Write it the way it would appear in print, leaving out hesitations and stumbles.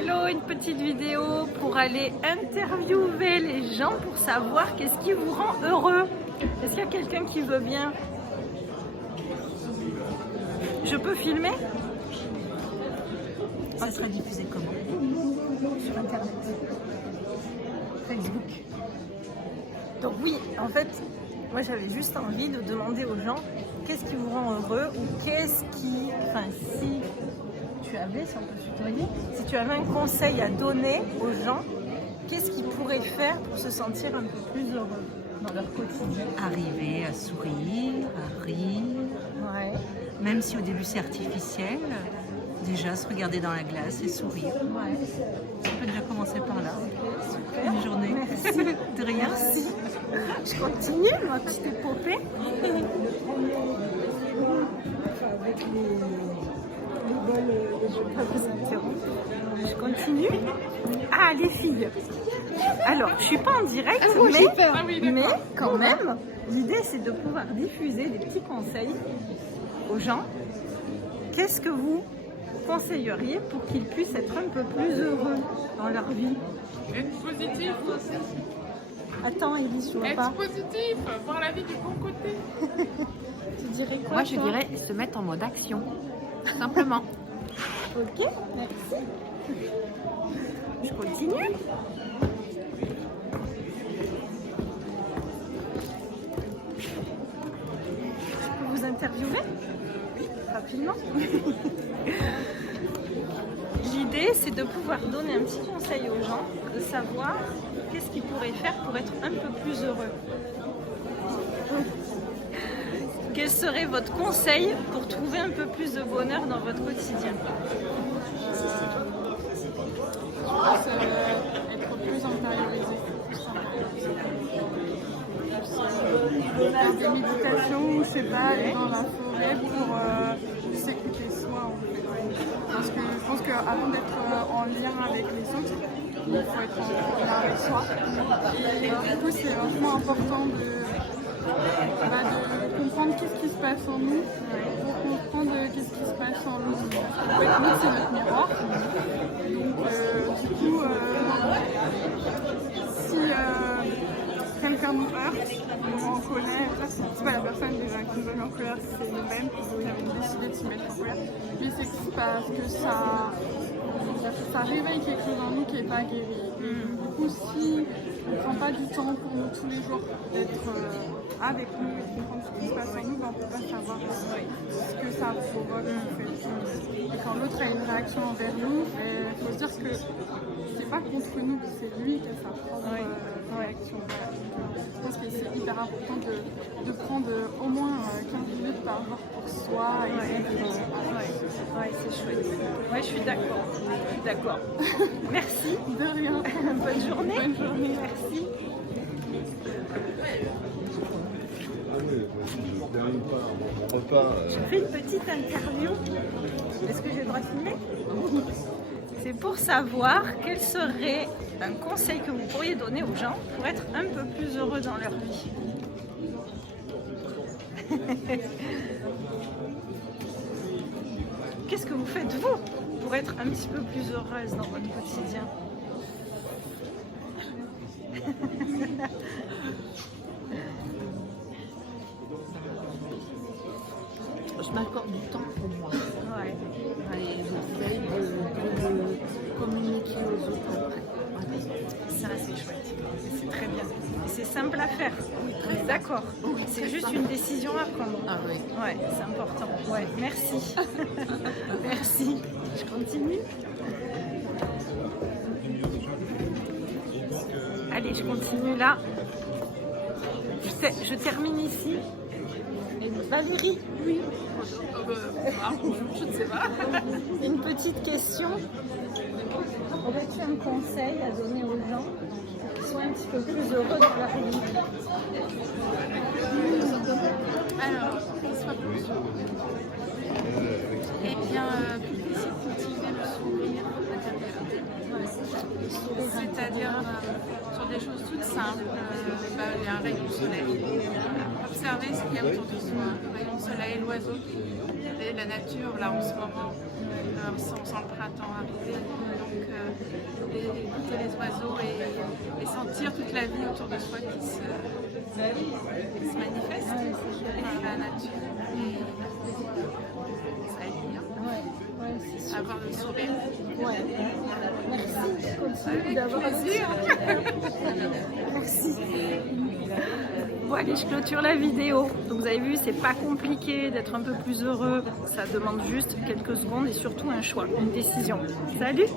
Hello, une petite vidéo pour aller interviewer les gens pour savoir qu'est-ce qui vous rend heureux. Est-ce qu'il y a quelqu'un qui veut bien? Je peux filmer? Ça sera diffusé comment? Sur internet. Facebook. Donc oui, en fait, moi j'avais juste envie de demander aux gens qu'est-ce qui vous rend heureux ou qu'est-ce qui... Enfin, si tu avais, si on peut se tutoyer, si tu avais un conseil à donner aux gens, qu'est-ce qu'ils pourraient faire pour se sentir un peu plus heureux dans leur quotidien? Arriver à sourire, à rire. Ouais. Même si au début c'est artificiel, déjà se regarder dans la glace et sourire. Ouais. On peut déjà commencer par là. Super. Une journée. Merci. De rien. Merci. Je continue ma petite épopée. Avec les bols, je ne vais pas vous interrompre. Je continue. Ah, les filles. Alors, je ne suis pas en direct, mais quand même, l'idée c'est de pouvoir diffuser des petits conseils aux gens. Qu'est-ce que vous conseilleriez pour qu'ils puissent être un peu plus heureux dans leur vie? Être positif aussi. Attends, Elise, je vois pas. Être positif, voir la vie du bon côté. Tu dirais quoi? Moi, je toi? dirais se mettre en mode action, simplement. Ok, merci. Je continue. Je peux vous interviewer? Rapidement. L'idée, c'est de pouvoir donner un petit conseil aux gens, de savoir qu'est-ce qu'ils pourraient faire pour être un peu plus heureux. Quel serait votre conseil pour trouver un peu plus de bonheur dans votre quotidien? Être plus intériorisé. Faire des méditations, je sais pas, aller dans la forêt pour s'écouter soi en fait. Parce que je pense qu'avant d'être en lien avec les autres, il faut être en lien avec soi. Et du coup, c'est vraiment important de comprendre qu'est-ce qui se passe en nous, pour comprendre qu'est-ce qui se passe en nous. En fait, nous, c'est notre miroir. Donc, du coup, si quelqu'un nous heurte, nous met en colère, c'est pas la personne déjà qui nous met en colère, c'est nous-mêmes qui avons décidé de se mettre en colère. Mais c'est parce que ça réveille quelque chose en nous qui n'est pas guéri. Et du coup, si on ne prend pas du temps pour nous tous les jours d'être avec nous et de comprendre ce qui se passe en nous, ben, on ne peut pas savoir ce que ça provoque en fait. Et quand l'autre a une réaction envers nous, il faut se dire que c'est pas contre nous, c'est lui qui a sa propre réaction. Je pense que c'est hyper important de prendre au moins 15 minutes par jour pour soi. Ouais, c'est chouette. Ouais, je suis d'accord. Merci. De rien. Bonne journée. Bonne journée. Merci. Je fais une petite interview. Est-ce que j'ai le droit de filmer? C'est pour savoir quel serait un conseil que vous pourriez donner aux gens pour être un peu plus heureux dans leur vie. Qu'est-ce que vous faites vous pour être un petit peu plus heureuse dans votre quotidien? Je m'accorde du temps pour moi. Ouais. Et j'essaie de communiquer aux autres après. Ça, c'est chouette. C'est très bien. Et c'est simple à faire. D'accord. C'est juste une décision à prendre. Ah oui. Ouais, c'est important. Ouais, merci. Merci. Je continue. Allez, je continue là. Je termine ici. Et Valérie, oui. Je ne sais pas. Une petite question. Aurais-tu un conseil à donner aux gens pour qu'ils soient un petit peu plus heureux dans leur vie? Alors, soit plus heureux. Eh bien, essayer de cultiver le sourire intérieur. C'est-à-dire sur des choses toutes simples. Il y a un rayon de soleil. Observer ce qu'il y a autour de soi. Le rayon de soleil, l'oiseau. Et la nature, là, en ce moment, on sent le printemps arriver. Donc, écouter les oiseaux et sentir toute la vie autour de soi qui se manifeste par la nature. Et ça aide bien. Avoir le sourire. Merci. Continue Avec d'avoir plaisir. Merci. Bon allez, je clôture la vidéo. Donc vous avez vu, c'est pas compliqué d'être un peu plus heureux. Ça demande juste quelques secondes et surtout un choix, une décision. Salut!